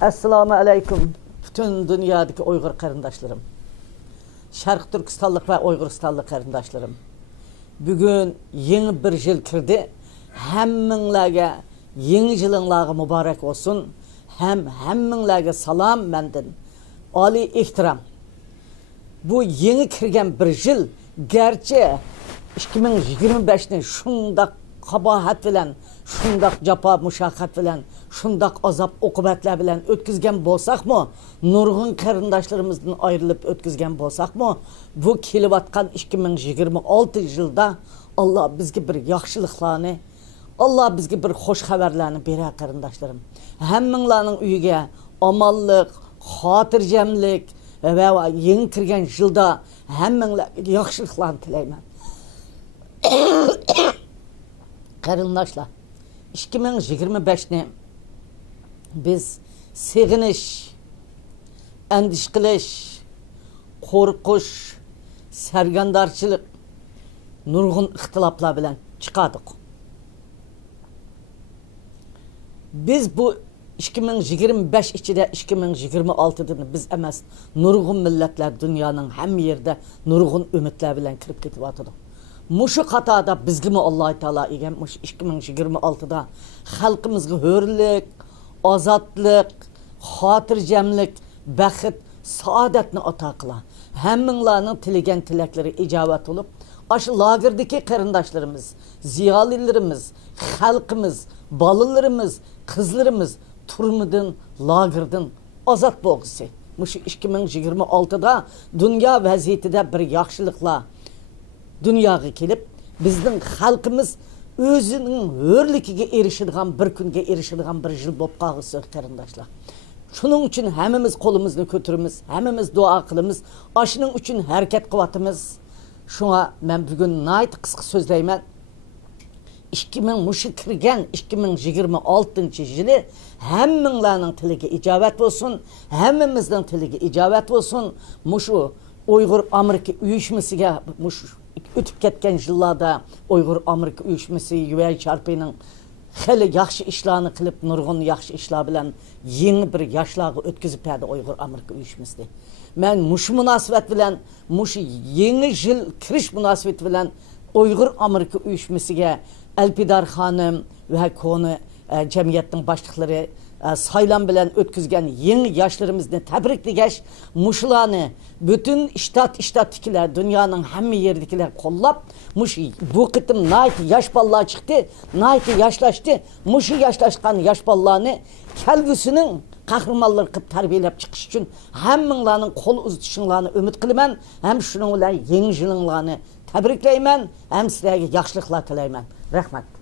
Assalamu alaikum bütün dünyadaki Uygur karındaşlarım. Şarkı Türkistanlık ve Uyguristanlık karındaşlarım. Bugün yeni bir yıl kirdi. Hemminlerge yeni yılınlarga mübarek olsun. Hemminlerge salam menden. Ali ihtiram. Bu yeni kirgen bir yıl gerçi 2025'ni şundak kabahat bilen, şundak capa muşakkat bilen, şundak azap okubatlar bilen ötkizgen bolsak mı? Nurgun karındaşlarımızdan ayrılıp ötkizgen bolsak mı? Bu kelivatkan 2026 yılda Allah bizge bir yaxşılıklarını, Allah bizge bir hoş haberlerini berer karındaşlarım. Hemminlarının uyuge amallık, hatırcemlik ve yeni kirgen yılda hemminler yaxşılıklarını tileymen. Karındaşlar, 2025'ni biz seginiş, endişkiliş, korkuş, sergandarçılık, nurgun ihtilaplar bilen çıkardık. Biz bu 2025 içinde 2026'da biz emas nurgun milletler dünyanın hem yerde nurgun ümitler bilen kirip ketip atıdık. Muşu qatada bizgimi Allah-u Teala egen 2026'da xalqimizga hürlik, azatlık, hatırcemlik, baxit, saadetni ata qila. Hemminlarning tilegen tilekleri icabet olup, aşı lagirdeki karındaşlarımız, ziyalilerimiz, xalqimiz, balalarımız, kızlarımız turmudun, lagirdin azat bolğusu. Muşu 2026'da dünya vaziyetide bir yaxşılıkla dünyaya kelip, bizden halkımız özünün hörlükige erişidigan, bir günge erişidigan bir yıl bop qalğısı karındaşlar. Şunun için hemimiz kolumuzni kötürümüz, hemimiz dua qılımız, aşının için hareket kıvatımız. Şuna ben bugün nayt qısqı sözleymen. 2026 yılı hemminlarning tiliga icabet olsun, hemmimizning tiliga icabet olsun. Muşu Uygur Amerika uyuşmasiga muş ötüp ketken yıllarda Uygur Amerika uyuşması Yuval Çarpı'nın heli yaxşı işlerini kılıp nurgun yaxşı işler bilen yeni bir yaşlığı ötküzüp perde Uygur Amerika uyuşması. Ben muş münasebet bilen, muş yeni yıl kiriş münasebet bilen Uygur Amerika uyuşmasıga Elpidar Hanım ve konu cemiyetin başlıkları saylan bilen ötküzgen yeni yaşlarımızı tebriklegeç, muşlarını bütün iştattikiler, dünyanın hem yerdekiler kollap, muş bu kıtım naiti yaş ballağı çıktı, naiti yaşlaştı, muşu yaşlaşkan yaş ballağını kelgüsünün kahramanları kıp terbiyelep çıkış için hemminlarının kol uzatışınlarını ümit kılımen, hem şununla yeni yılınlarını tebrikleymen, hem sizlerge yaxşılıklar tileymen. Rahmet.